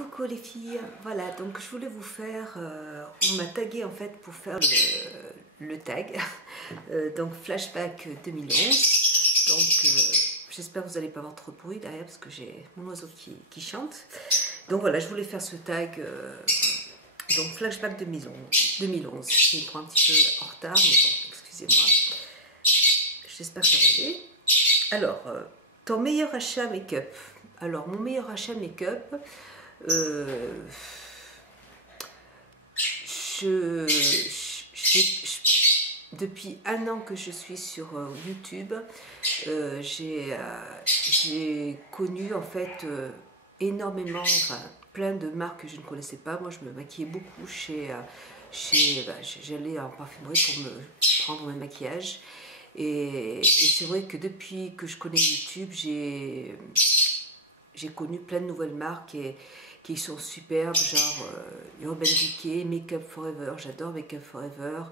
Coucou les filles, voilà, donc je voulais vous faire, on m'a tagué en fait pour faire le tag, donc Flashback 2011, donc j'espère que vous n'allez pas avoir trop de bruit derrière parce que j'ai mon oiseau qui chante, donc voilà, je voulais faire ce tag, donc Flashback 2011, je prends un petit peu en retard, mais bon, excusez-moi, j'espère que ça va aller. Alors, ton meilleur achat make-up. Alors, mon meilleur achat make-up, depuis un an que je suis sur YouTube, j'ai connu en fait énormément, plein de marques que je ne connaissais pas. Moi, je me maquillais beaucoup j'allais en parfumerie pour me prendre mon maquillage. Et c'est vrai que depuis que je connais YouTube, j'ai connu plein de nouvelles marques qui sont superbes, genre Urban Decay, Make Up Forever, j'adore Make Up Forever,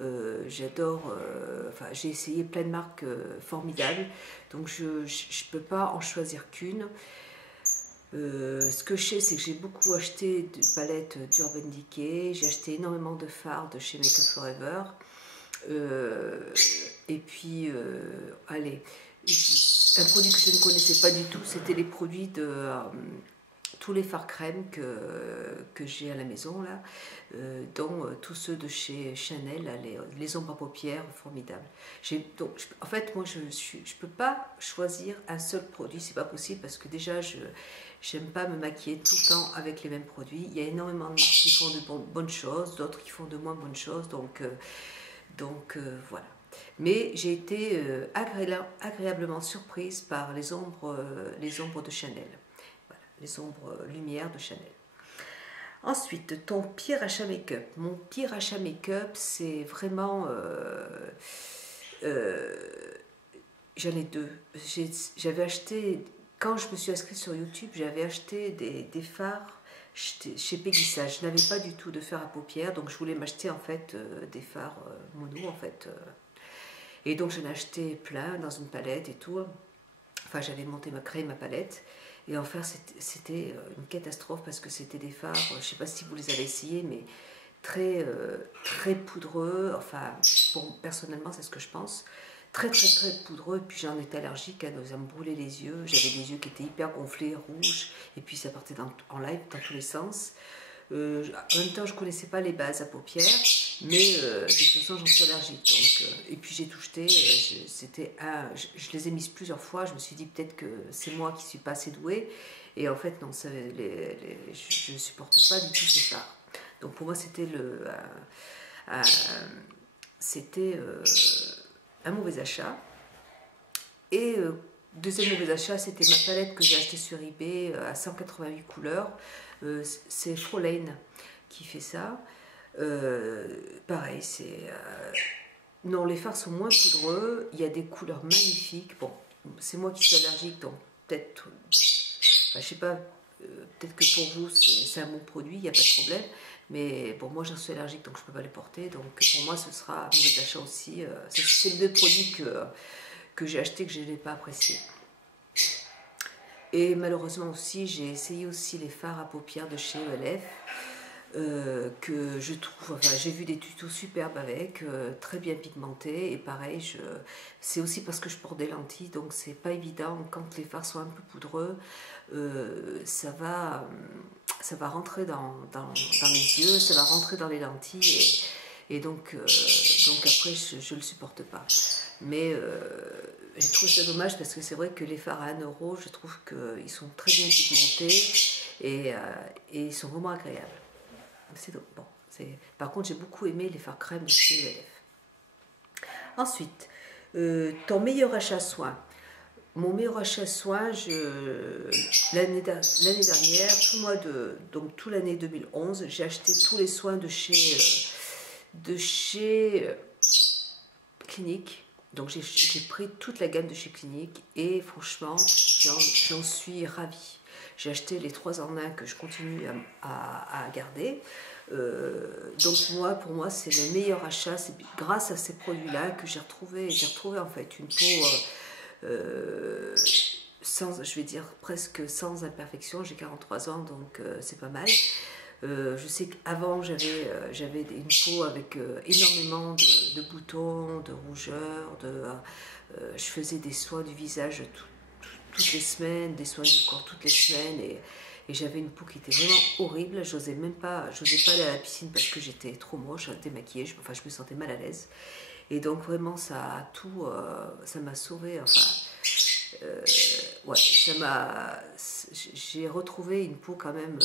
enfin j'ai essayé plein de marques formidables, donc je ne peux pas en choisir qu'une. Ce que je sais, c'est que j'ai beaucoup acheté de palettes d'Urban Decay, j'ai acheté énormément de fards de chez Make Up Forever, et puis allez, un produit que je ne connaissais pas du tout, c'était les produits de tous les fards crème que j'ai à la maison là, dont tous ceux de chez Chanel, là, les ombres à paupières formidables. Donc, en fait, moi je peux pas choisir un seul produit, c'est pas possible parce que déjà j'aime pas me maquiller tout le temps avec les mêmes produits. Il y a énormément de marques qui font de bonnes choses, d'autres qui font de moins bonnes choses, donc voilà. Mais j'ai été agréablement surprise par les ombres de Chanel. Voilà, les ombres lumière de Chanel. Ensuite, ton pire achat make-up. Mon pire achat make-up, c'est vraiment... j'en ai deux. J'avais acheté... Quand je me suis inscrite sur YouTube, j'avais acheté des fards chez Peggyssage. Je n'avais pas du tout de fard à paupières, donc je voulais m'acheter en fait des fards mono en fait. Et donc j'en ai acheté plein dans une palette et tout. Enfin, j'avais créé ma palette. Et enfin, c'était une catastrophe parce que c'était des fards, je ne sais pas si vous les avez essayés, mais très, très poudreux. Enfin, bon, personnellement, c'est ce que je pense. Très, très, très poudreux. Et puis j'en étais allergique, ça me brûlait les yeux. J'avais des yeux qui étaient hyper gonflés, rouges. Et puis ça partait en live dans tous les sens. En même temps, je ne connaissais pas les bases à paupières, mais de toute façon, j'en suis allergique. Donc, et puis j'ai tout jeté. Je les ai mises plusieurs fois. Je me suis dit peut-être que c'est moi qui ne suis pas assez douée. Et en fait, non, je ne supporte pas du tout ces fards. Donc pour moi, c'était un mauvais achat. Et deuxième mauvais achat, c'était ma palette que j'ai achetée sur eBay à 188 couleurs. C'est Frolane qui fait ça. Pareil, non, les fards sont moins poudreux. Il y a des couleurs magnifiques. Bon, c'est moi qui suis allergique, donc peut-être... Enfin, je sais pas, peut-être que pour vous, c'est un bon produit, il n'y a pas de problème. Mais bon, moi, j'en suis allergique, donc je ne peux pas les porter. Donc pour moi, ce sera un mauvais achat aussi. C'est les deux produits que j'ai achetés que je n'ai pas apprécié. Et malheureusement aussi, j'ai essayé aussi les fards à paupières de chez ELF, que je trouve, enfin j'ai vu des tutos superbes avec, très bien pigmentés, et pareil, c'est aussi parce que je porte des lentilles, donc c'est pas évident, quand les fards sont un peu poudreux, ça va rentrer dans les yeux, ça va rentrer dans les lentilles, et donc après je le supporte pas. Mais j'ai trouvé ça dommage parce que c'est vrai que les fards à 1 €, je trouve qu'ils sont très bien pigmentés et ils sont vraiment agréables. Bon, par contre, j'ai beaucoup aimé les fards crème de chez ELF. Ensuite, ton meilleur achat soin. Mon meilleur achat soin, l'année dernière, toute l'année 2011, j'ai acheté tous les soins de chez Clinique. Donc j'ai pris toute la gamme de chez Clinique et franchement, j'en suis ravie. J'ai acheté les 3 en 1 que je continue à garder. Donc pour moi, c'est le meilleur achat. C'est grâce à ces produits-là que j'ai retrouvé en fait une peau sans, je vais dire presque sans imperfection. J'ai 43 ans, donc c'est pas mal. Je sais qu'avant j'avais une peau avec énormément de boutons, de rougeurs, je faisais des soins du visage toutes les semaines, des soins du corps toutes les semaines, et j'avais une peau qui était vraiment horrible. J'osais pas aller à la piscine parce que j'étais trop moche, j'étais maquillée, enfin je me sentais mal à l'aise. Et donc vraiment ça m'a sauvée, enfin ouais, j'ai retrouvé une peau quand même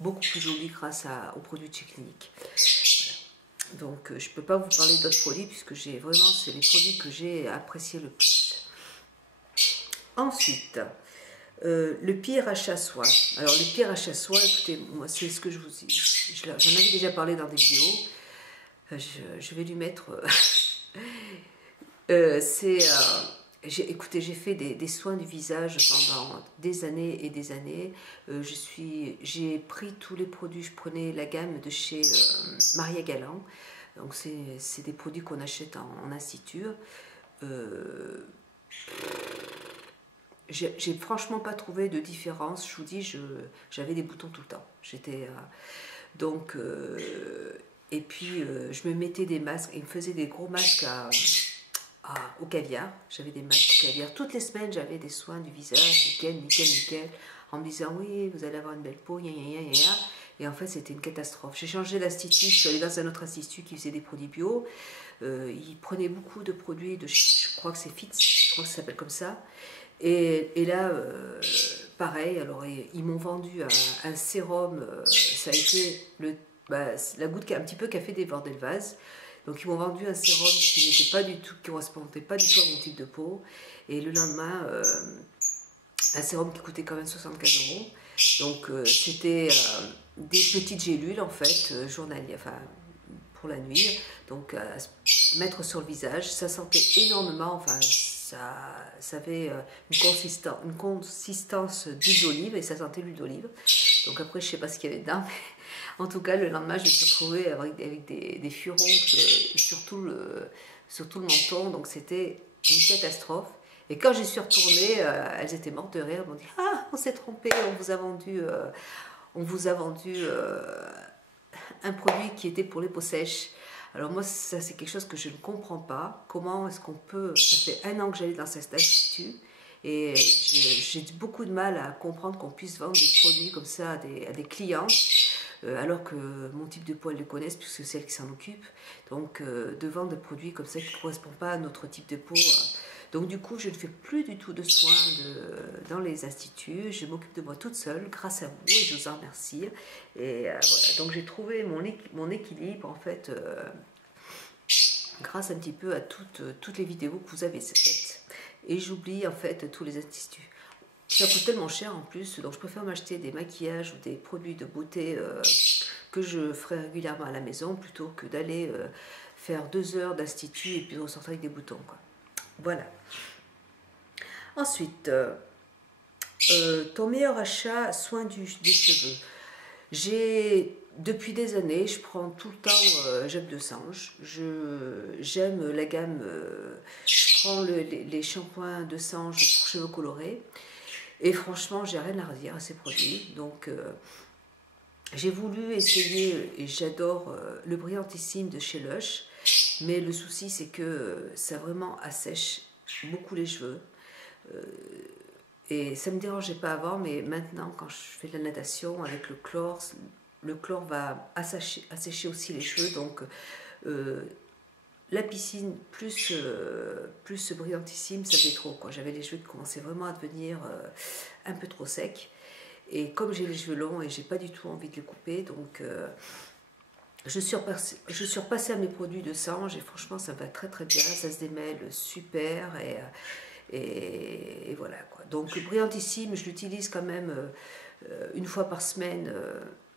beaucoup plus jolie grâce aux produits de chez Clinique. Voilà. Donc je ne peux pas vous parler d'autres produits puisque c'est les produits que j'ai appréciés le plus. Ensuite, le pire achat soi. Alors le pire achat soi, écoutez, moi c'est ce que je vous dis. J'en avais déjà parlé dans des vidéos. Je vais lui mettre... écoutez, j'ai fait des soins du visage pendant des années et des années. J'ai pris tous les produits, je prenais la gamme de chez Maria Galland. Donc c'est des produits qu'on achète en institut. J'ai franchement pas trouvé de différence. Je vous dis, j'avais des boutons tout le temps. Donc et puis je me mettais des masques. Ils me faisaient des gros masques au caviar. J'avais des masques au caviar. Toutes les semaines, j'avais des soins du visage, nickel, nickel, nickel, en me disant oui, vous allez avoir une belle peau, et en fait, c'était une catastrophe. J'ai changé d'institut, je suis allée dans un autre institut qui faisait des produits bio. Ils prenaient beaucoup de produits je crois que c'est Fitz, je crois que ça s'appelle comme ça. Et là, pareil, alors ils m'ont vendu un sérum, ça a été la goutte qui a un petit peu qui a fait déborder le vase. Donc ils m'ont vendu un sérum qui correspondait pas du tout à mon type de peau. Et le lendemain, un sérum qui coûtait quand même 75 €. Donc c'était des petites gélules en fait, journalières, enfin pour la nuit. Donc à se mettre sur le visage, ça sentait énormément, enfin ça avait une consistance d'huile d'olive, et ça sentait l'huile d'olive. Donc après je sais pas ce qu'il y avait dedans, mais en tout cas le lendemain je me suis retrouvée avec des furoncles sur tout le menton. Donc c'était une catastrophe. Et quand j'y suis retournée, elles étaient mortes de rire. Elles m'ont dit « Ah, on s'est trompé, on vous a vendu un produit qui était pour les peaux sèches. » Alors moi, ça c'est quelque chose que je ne comprends pas. Comment est-ce qu'on peut... Ça fait 1 an que j'allais dans cet institut, et j'ai beaucoup de mal à comprendre qu'on puisse vendre des produits comme ça à des clients, alors que mon type de peau, elles le connaissent puisque c'est elles qui s'en occupent. Donc de vendre des produits comme ça qui ne correspondent pas à notre type de peau... Donc du coup, je ne fais plus du tout de soins dans les instituts. Je m'occupe de moi toute seule, grâce à vous, et je vous en remercie. Et voilà, donc j'ai trouvé mon équilibre, en fait, grâce un petit peu à toutes les vidéos que vous avez faites. Et j'oublie, en fait, tous les instituts. Ça coûte tellement cher en plus, donc je préfère m'acheter des maquillages ou des produits de beauté que je ferai régulièrement à la maison, plutôt que d'aller faire 2 heures d'institut et puis de ressortir avec des boutons, quoi. Voilà. Ensuite, ton meilleur achat, soin des cheveux. Depuis des années, je prends tout le temps Gel de Sange. J'aime la gamme. Je prends les shampoings de Sange pour cheveux colorés. Et franchement, j'ai rien à redire à ces produits. Donc, j'ai voulu essayer, et j'adore le Brillantissime de chez Lush. Mais le souci, c'est que ça vraiment assèche beaucoup les cheveux. Et ça ne me dérangeait pas avant, mais maintenant, quand je fais de la natation avec le chlore va assécher aussi les cheveux. Donc, la piscine plus ce Brillantissime, ça fait trop, quoi. J'avais les cheveux qui commençaient vraiment à devenir un peu trop secs. Et comme j'ai les cheveux longs et j'ai pas du tout envie de les couper, donc... je suis repassée à mes produits de Sange, et franchement ça va très très bien, ça se démêle super, et voilà quoi. Donc le Brillantissime, je l'utilise quand même une fois par semaine,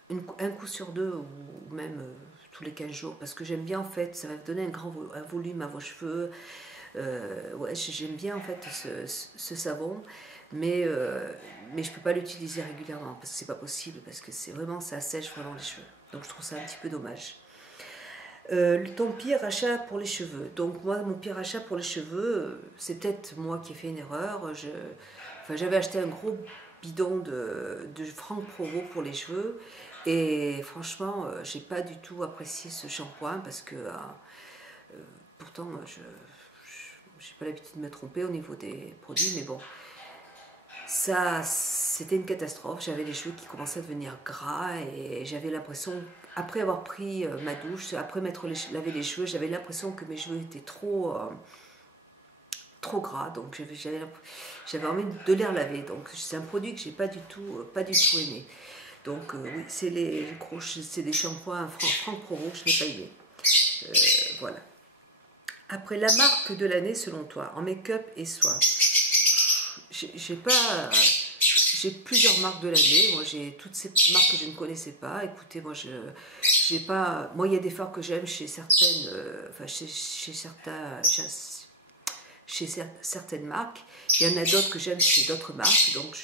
un coup sur 2, ou même tous les 15 jours, parce que j'aime bien en fait, ça va donner un volume à vos cheveux. Ouais, j'aime bien en fait ce savon, mais je peux pas l'utiliser régulièrement parce que c'est pas possible, parce que c'est vraiment, ça assèche vraiment les cheveux. Donc je trouve ça un petit peu dommage. Ton pire achat pour les cheveux. Donc moi, mon pire achat pour les cheveux, c'est peut-être moi qui ai fait une erreur. Enfin, j'avais acheté un gros bidon de Franck Provo pour les cheveux. Et franchement, j'ai pas du tout apprécié ce shampoing parce que pourtant, je n'ai pas l'habitude de me tromper au niveau des produits, mais bon, ça, c'était une catastrophe. J'avais les cheveux qui commençaient à devenir gras et j'avais l'impression, après avoir pris ma douche, après m'être lavé les cheveux, j'avais l'impression que mes cheveux étaient trop gras, donc j'avais envie de les relaver. Donc c'est un produit que j'ai pas du tout aimé. Donc oui, c'est des shampoings Franck Provo que je n'ai pas aimé. Voilà. Après, la marque de l'année selon toi, en make-up et soins. J'ai plusieurs marques de l'année. Moi, j'ai toutes ces marques que je ne connaissais pas. Écoutez, moi, j'ai pas. Moi, il y a des fards que j'aime chez certaines, enfin, chez certaines marques. Il y en a d'autres que j'aime chez d'autres marques. Donc,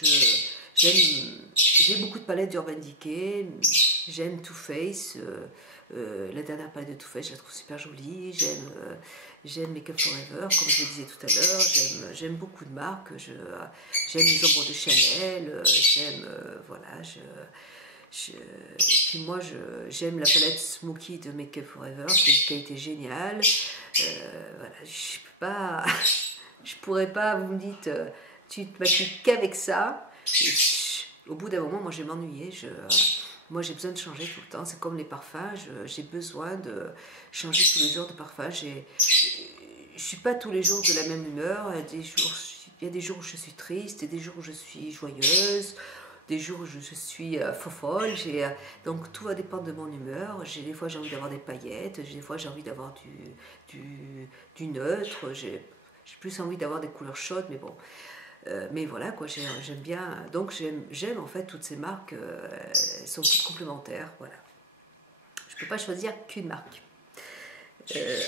j'ai beaucoup de palettes d'Urban Decay. J'aime Too Faced. La dernière palette de Too Faced, je la trouve super jolie. J'aime Make Up For Ever, comme je le disais tout à l'heure. J'aime beaucoup de marques. J'aime les ombres de Chanel. Voilà. Puis moi, j'aime la palette Smoky de Make Up For Ever. C'est une qualité géniale. Voilà. Je peux pas. Je pourrais pas. Vous me dites, tu te maquilles qu'avec ça. Au bout d'un moment, moi, je vais m'ennuyer. Moi, j'ai besoin de changer tout le temps. C'est comme les parfums. J'ai besoin de changer tous les jours de parfum. Je ne suis pas tous les jours de la même humeur. Il y a des jours où je suis triste, et des jours où je suis joyeuse, des jours où je suis fofolle. Donc, tout va dépendre de mon humeur. Des fois, j'ai envie d'avoir des paillettes. Des fois, j'ai envie d'avoir du neutre. J'ai plus envie d'avoir des couleurs chaudes, mais bon. Mais voilà, quoi, j'aime bien. Donc, j'aime en fait toutes ces marques. Elles sont toutes complémentaires. Voilà. Je ne peux pas choisir qu'une marque.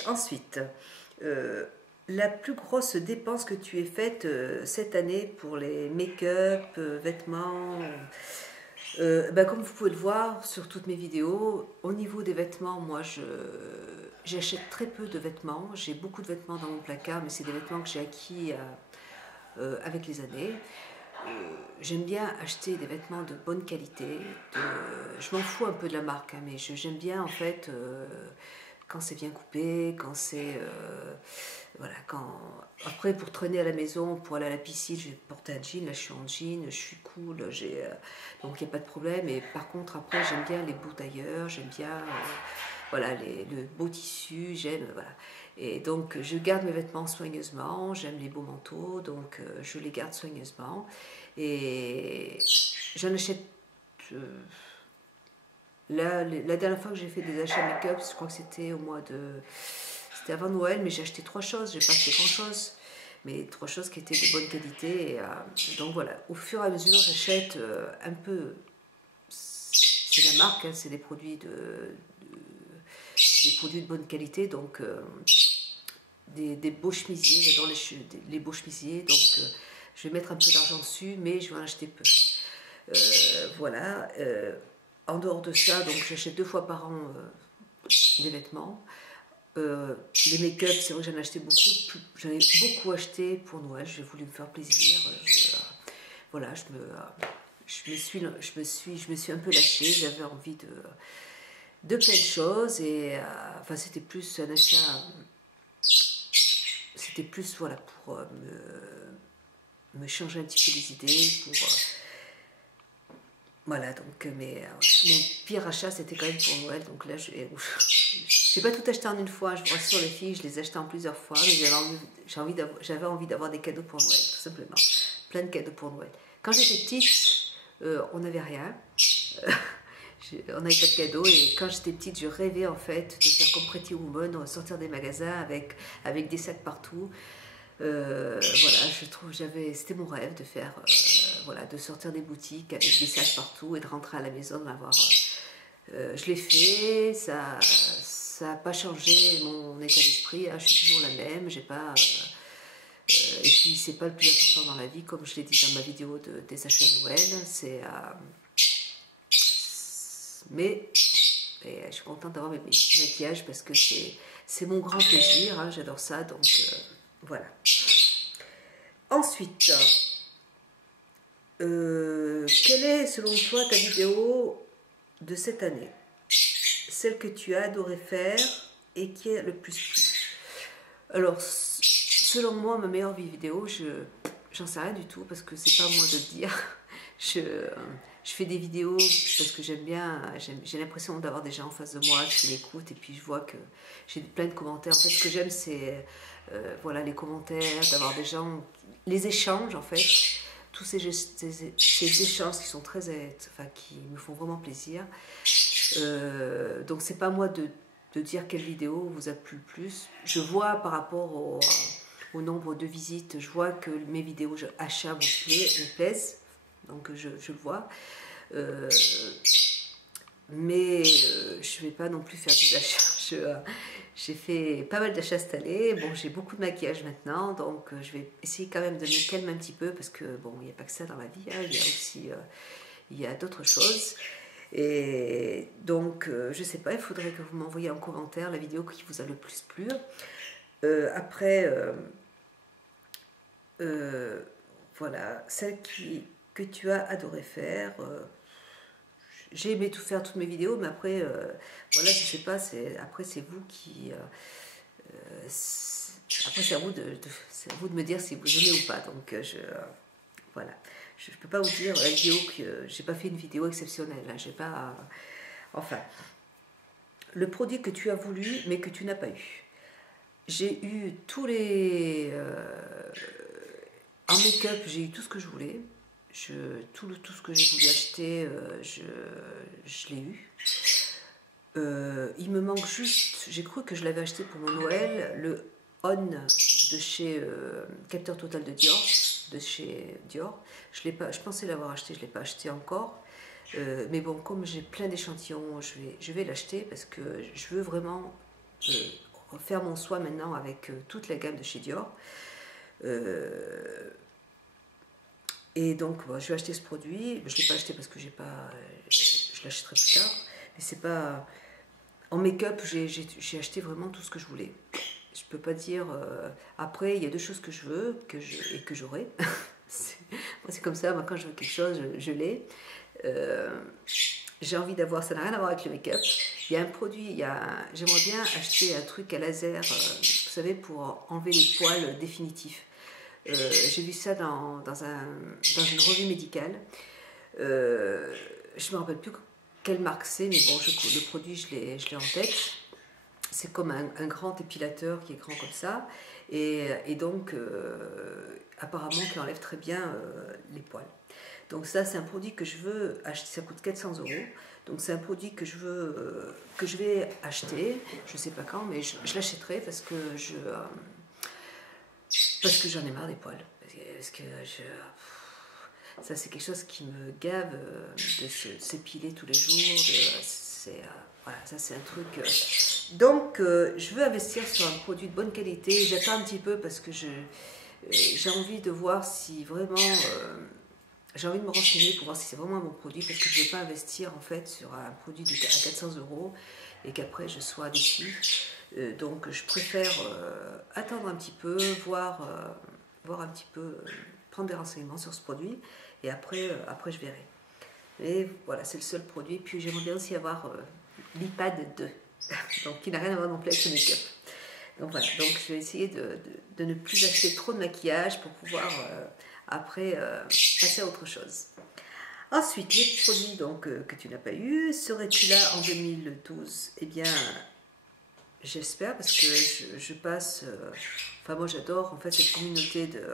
Ensuite, la plus grosse dépense que tu aies faite cette année pour les make-up, vêtements. Comme vous pouvez le voir sur toutes mes vidéos, au niveau des vêtements, moi j'achète très peu de vêtements. J'ai beaucoup de vêtements dans mon placard, mais c'est des vêtements que j'ai acquis avec les années. J'aime bien acheter des vêtements de bonne qualité. Je m'en fous un peu de la marque, hein, mais j'aime bien en fait quand c'est bien coupé, quand c'est voilà, après pour traîner à la maison, pour aller à la piscine, je vais porter un jean. Là, je suis en jean, je suis cool, donc il n'y a pas de problème. Et par contre, après, j'aime bien les beaux tailleurs, j'aime bien voilà, le beau tissu, j'aime voilà. Et donc, je garde mes vêtements soigneusement, j'aime les beaux manteaux, donc je les garde soigneusement. Et j'en achète. La dernière fois que j'ai fait des achats make-up, je crois que c'était c'était avant Noël, mais j'ai acheté 3 choses, j'ai pas acheté grand-chose. Mais 3 choses qui étaient de bonne qualité. Donc voilà, au fur et à mesure, j'achète un peu. C'est la marque, hein, c'est des produits de bonne qualité, donc des beaux chemisiers, j'adore les beaux chemisiers, donc je vais mettre un peu d'argent dessus, mais je vais en acheter peu. Voilà, en dehors de ça, donc j'achète 2 fois par an des vêtements. Les make-up, c'est vrai que j'en ai acheté beaucoup, j'en ai beaucoup acheté pour Noël, j'ai voulu me faire plaisir. Voilà, je me suis un peu lâchée, j'avais envie de plein de choses et enfin c'était plus un achat, c'était plus voilà pour me changer un petit peu les idées, pour voilà, donc mon pire achat c'était quand même pour Noël, donc là j'ai pas tout acheté en une fois, je vous rassure les filles, je les ai achetés en plusieurs fois, mais j'avais envie d'avoir des cadeaux pour Noël, tout simplement, plein de cadeaux pour Noël. Quand j'étais petite, on n'avait rien. On n'avait pas de cadeaux et quand j'étais petite, je rêvais en fait de faire comme Pretty Woman, sortir des magasins avec des sacs partout. Voilà, c'était mon rêve de faire, voilà, de sortir des boutiques avec des sacs partout et de rentrer à la maison, de l'avoir. Je l'ai fait, ça n'a pas changé mon état d'esprit, hein, je suis toujours la même, j'ai pas. Et puis c'est pas le plus important dans la vie, comme je l'ai dit dans ma vidéo des achats de Noël, mais je suis contente d'avoir mes petits maquillages parce que c'est mon grand plaisir, hein, j'adore ça, donc voilà. Ensuite, Quelle est selon toi ta vidéo de cette année? Celle que tu as adoré faire et qui est le plus plu? Alors, selon moi, ma meilleure vidéo, j'en sais rien du tout parce que c'est pas à moi de le dire. Je fais des vidéos parce que j'aime bien, j'ai l'impression d'avoir des gens en face de moi qui m'écoutent et puis je vois que j'ai plein de commentaires. En fait, ce que j'aime, c'est voilà, les commentaires, d'avoir des gens, les échanges en fait, tous ces échanges qui sont enfin, qui me font vraiment plaisir. Donc, c'est pas à moi de dire quelle vidéo vous a plu le plus. Je vois par rapport au nombre de visites, je vois que mes vidéos achats me plaisent, donc je le vois. Mais je ne vais pas non plus faire des achats. J'ai fait pas mal d'achats cette année. Bon, j'ai beaucoup de maquillage maintenant, donc je vais essayer quand même de me calmer un petit peu parce que bon, il n'y a pas que ça dans la vie, hein, il y a aussi il y a d'autres choses. Et donc, je sais pas, il faudrait que vous m'envoyiez en commentaire la vidéo qui vous a le plus plu. Après, voilà, celle que tu as adoré faire. J'ai aimé tout faire, toutes mes vidéos, mais après, voilà, je sais pas, après c'est vous qui... après c'est à vous c'est à vous de me dire si vous aimez ou pas, donc voilà. Je ne peux pas vous dire la vidéo que j'ai pas fait une vidéo exceptionnelle, hein, j'ai pas... enfin, le produit que tu as voulu, mais que tu n'as pas eu. J'ai eu tous les... en make-up, j'ai eu tout ce que je voulais. Tout ce que j'ai voulu acheter, je l'ai eu. Il me manque juste, j'ai cru que je l'avais acheté pour mon Noël, le On de chez Capteur Total de Dior, de chez Dior. Je pensais l'avoir acheté, je ne l'ai pas acheté encore. Mais bon, comme j'ai plein d'échantillons, je vais l'acheter parce que je veux vraiment faire mon soin maintenant avec toute la gamme de chez Dior. Et donc, bon, je vais acheter ce produit. Je ne l'ai pas acheté parce que je l'achèterai plus tard. Mais c'est pas... En make-up, j'ai acheté vraiment tout ce que je voulais. Je peux pas dire... Après, il y a deux choses que je veux et que j'aurai. Moi, c'est comme ça. Moi, quand je veux quelque chose, je l'ai. J'ai envie d'avoir... Ça n'a rien à voir avec le make-up. Il y a un produit... J'aimerais bien acheter un truc à laser, vous savez, pour enlever les poils définitifs. J'ai vu ça dans une revue médicale. Je ne me rappelle plus quelle marque c'est, mais bon, le produit, je l'ai en tête. C'est comme un grand épilateur qui est grand comme ça. Et donc, apparemment, qui enlève très bien les poils. Donc ça, c'est un produit que je veux acheter. Ça coûte 400 €. Donc c'est un produit que je vais acheter. Je ne sais pas quand, mais je l'achèterai parce que j'en ai marre des poils. Parce que ça, c'est quelque chose qui me gave de s'épiler tous les jours. Voilà, ça, c'est un truc. Donc, je veux investir sur un produit de bonne qualité. J'attends un petit peu parce que j'ai envie de voir si vraiment. J'ai envie de me renseigner pour voir si c'est vraiment un bon produit parce que je ne veux pas investir en fait sur un produit à 400 € et qu'après je sois déçue. Donc je préfère attendre un petit peu, voir un petit peu, prendre des renseignements sur ce produit et après je verrai. Et voilà, c'est le seul produit. Puis j'aimerais bien aussi avoir l'iPad 2, donc qui n'a rien à voir non plus avec le make-up. Donc voilà, donc je vais essayer de ne plus acheter trop de maquillage pour pouvoir après passer à autre chose. Ensuite, les produits donc, que tu n'as pas eu, serais-tu là en 2012? Eh bien, j'espère parce que je passe... enfin, moi j'adore en fait cette communauté de...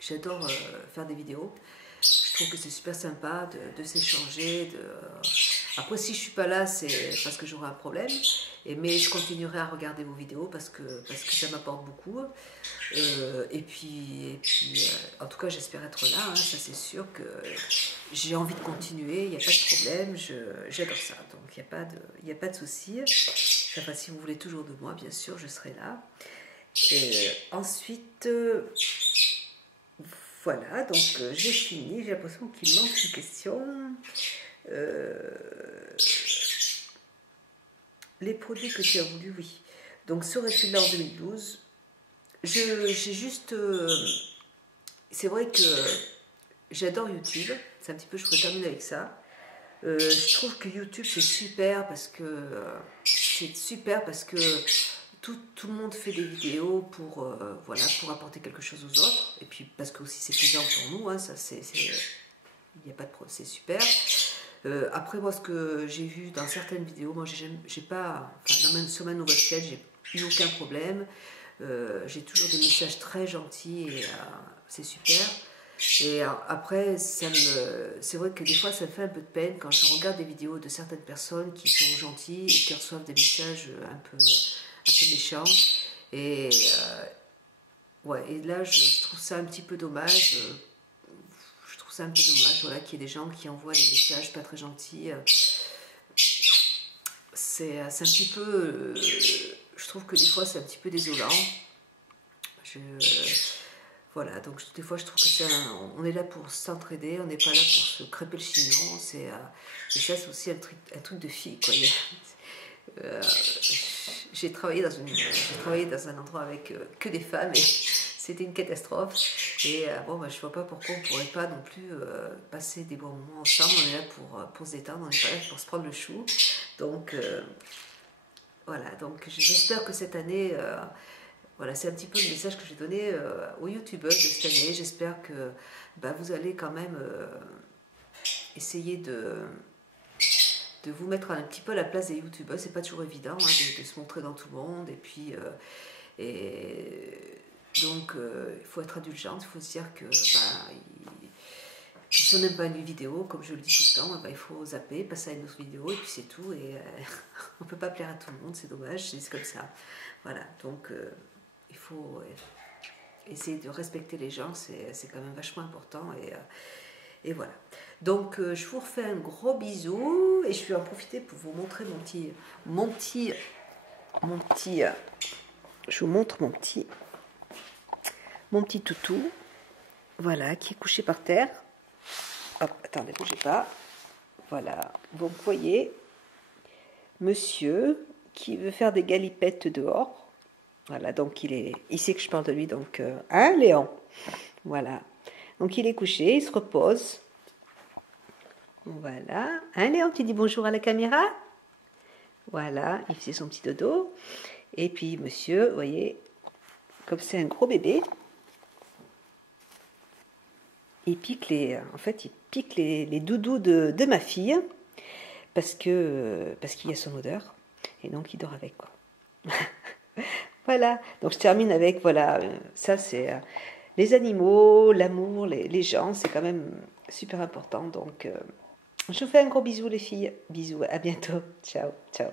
j'adore faire des vidéos. Je trouve que c'est super sympa de s'échanger. Après, si je ne suis pas là, c'est parce que j'aurai un problème. Mais je continuerai à regarder vos vidéos parce que ça m'apporte beaucoup. Et puis en tout cas, j'espère être là. Hein, ça, c'est sûr que j'ai envie de continuer. Il n'y a pas de problème. J'adore ça. Donc, il n'y a pas de souci. Enfin, si vous voulez toujours de moi, bien sûr, je serai là. Et ensuite... voilà, donc j'ai fini. J'ai l'impression qu'il manque une question. Les produits que tu as voulu, oui. Donc, serais-tu là en 2012? J'ai juste... c'est vrai que j'adore YouTube. C'est un petit peu, je pourrais terminer avec ça. Je trouve que YouTube c'est super parce que tout le monde fait des vidéos pour voilà, pour apporter quelque chose aux autres, et puis parce que aussi c'est plaisant pour nous, hein, ça il n'y a pas de c'est super. Après moi ce que j'ai vu dans certaines vidéos, moi j'ai pas, enfin, sur ma nouvelle chaîne j'ai eu aucun problème. J'ai toujours des messages très gentils et c'est super. Et après, c'est vrai que des fois, ça me fait un peu de peine quand je regarde des vidéos de certaines personnes qui sont gentilles et qui reçoivent des messages un peu méchants. Et, ouais, et là, je trouve ça un petit peu dommage. Je trouve ça un peu dommage, voilà, qu'il y ait des gens qui envoient des messages pas très gentils. C'est un petit peu... je trouve que des fois, c'est un petit peu désolant. Voilà, donc des fois je trouve que on est là pour s'entraider, on n'est pas là pour se crêper le chignon. Et ça c'est aussi un truc de fille, quoi. J'ai travaillé dans un endroit avec que des femmes et c'était une catastrophe. Et bon, je vois pas pourquoi on pourrait pas non plus passer des bons moments ensemble. On est là pour se détendre, on n'est pas là pour se prendre le chou. Donc voilà, donc j'espère que cette année... voilà, c'est un petit peu le message que j'ai donné aux youtubeurs de cette année. J'espère que vous allez quand même essayer de vous mettre un petit peu à la place des youtubeurs. C'est pas toujours évident, hein, de se montrer dans tout le monde. Et puis, donc, il faut être indulgente. Il faut se dire que si on n'aime pas une vidéo, comme je le dis tout le temps, il faut zapper, passer à une autre vidéo et puis c'est tout. Et on peut pas plaire à tout le monde, c'est dommage, c'est comme ça. Voilà, donc... il faut essayer de respecter les gens, c'est quand même vachement important. Et voilà. Donc, je vous refais un gros bisou et je vais en profiter pour vous montrer je vous montre mon petit toutou. Voilà, qui est couché par terre. Hop, attendez, bougez pas. Voilà, donc vous voyez, monsieur qui veut faire des galipettes dehors. Voilà, donc il sait que je parle de lui, donc, hein, Léon? Voilà. Donc il est couché, il se repose. Voilà. Hein, Léon, tu dis bonjour à la caméra? Voilà, il faisait son petit dodo. Et puis, monsieur, vous voyez, comme c'est un gros bébé, il pique les doudous de ma fille, parce qu'il y a son odeur. Et donc, il dort avec, quoi. Voilà, donc je termine avec, voilà, ça c'est les animaux, l'amour, les gens, c'est quand même super important. Donc, je vous fais un gros bisou les filles. Bisous, à bientôt. Ciao, ciao.